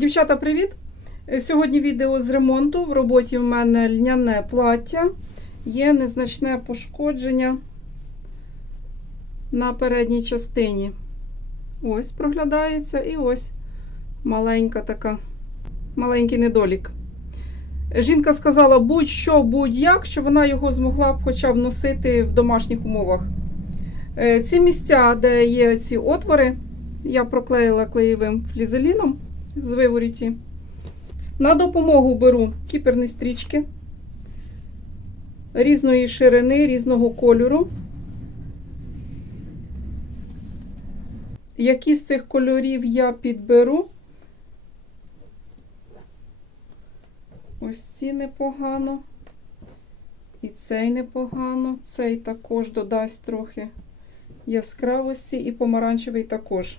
Дівчата, привіт! Е, Сьогодні відео з ремонту. В роботі в мене льняне плаття. Є незначне пошкодження на передній частині. Ось проглядається, і ось маленька така, маленький недолік. Жінка сказала, будь-що, будь-як, що вона його змогла б хоча б носити в домашніх умовах. Е, Ці місця, де є ці отвори, я проклеїла клеєвим флізеліном з виворіті. На допомогу беру кіперні стрічки різної ширини, різного кольору. Які з цих кольорів я підберу? Ось ці непогано. І цей непогано. Цей також додасть трохи яскравості, і помаранчевий також.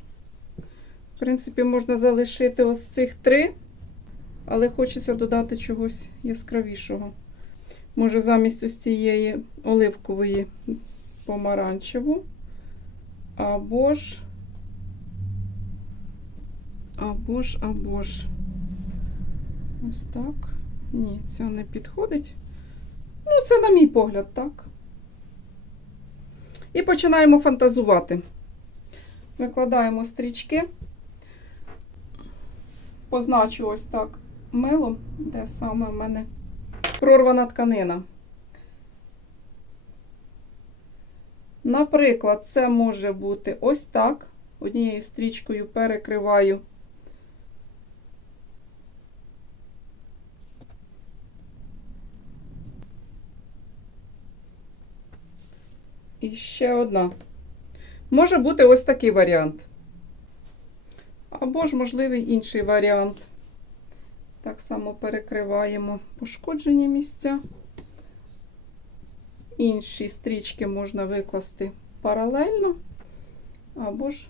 В принципі, можна залишити ось цих три, але хочеться додати чогось яскравішого. Може, замість ось цієї оливкової помаранчеву. Або ж, або ж, або ж. Ось так. Ні, ця не підходить. Ну, це, на мій погляд, так. І починаємо фантазувати. Викладаємо стрічки. Позначу ось так милом, де саме в мене прорвана тканина. Наприклад, це може бути ось так. Однією стрічкою перекриваю. І ще одна. Може бути ось такий варіант. Або ж, можливий інший варіант. Так само перекриваємо пошкоджені місця. Інші стрічки можна викласти паралельно, або ж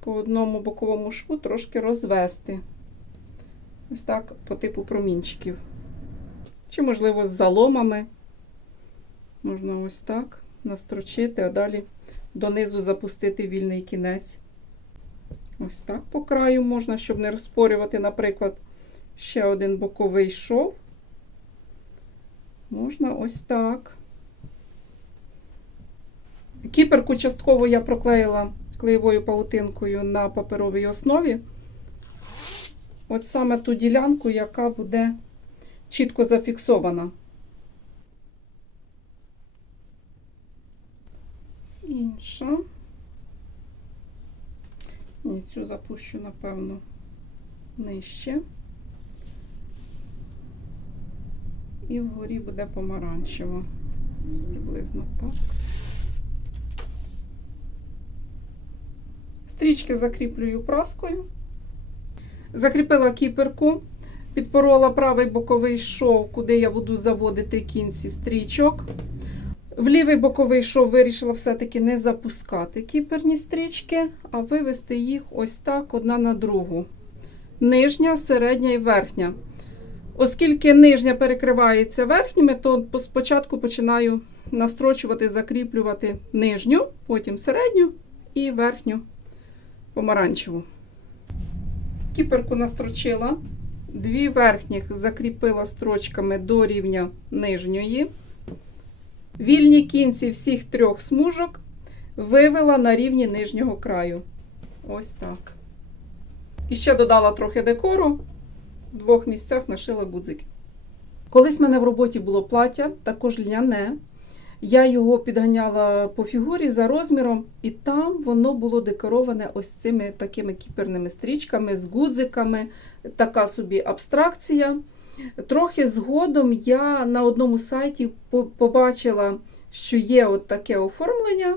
по одному боковому шву трошки розвести. Ось так по типу промінчиків. Чи, можливо, з заломами. Можна ось так настрочити, а далі донизу запустити вільний кінець. Ось так по краю можна, щоб не розпорювати, наприклад, ще один боковий шов. Можна ось так. Кіперку частково я проклеїла клеєвою паутинкою на паперовій основі. От саме ту ділянку, яка буде чітко зафіксована. Інша. Ні, цю запущу, напевно, нижче. І вгорі буде помаранчево. Приблизно так. Стрічки закріплюю праскою. Закріпила кіперку, підпорола правий боковий шов, куди я буду заводити кінці стрічок. В лівий боковий шов вирішила все-таки не запускати кіперні стрічки, а вивести їх ось так одна на другу. Нижня, середня і верхня. Оскільки нижня перекривається верхніми, то спочатку починаю настрочувати, закріплювати нижню, потім середню і верхню помаранчеву. Кіперку настрочила, дві верхніх закріпила строчками до рівня нижньої. Вільні кінці всіх трьох смужок вивела на рівні нижнього краю. Ось так. І ще додала трохи декору, в двох місцях нашила гудзики. Колись в мене в роботі було плаття, також льняне. Я його підганяла по фігурі за розміром, і там воно було декороване ось цими такими кіперними стрічками з гудзиками, така собі абстракція. Трохи згодом я на одному сайті побачила, що є от таке оформлення.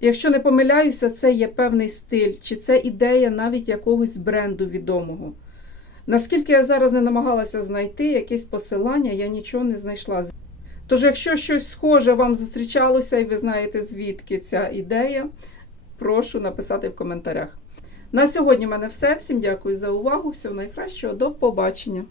Якщо не помиляюся, це є певний стиль, чи це ідея навіть якогось бренду відомого. Наскільки я зараз не намагалася знайти якесь посилання, я нічого не знайшла. Тож, якщо щось схоже вам зустрічалося і ви знаєте, звідки ця ідея, прошу написати в коментарях. На сьогодні в мене все. Всім дякую за увагу. Всього найкращого, до побачення!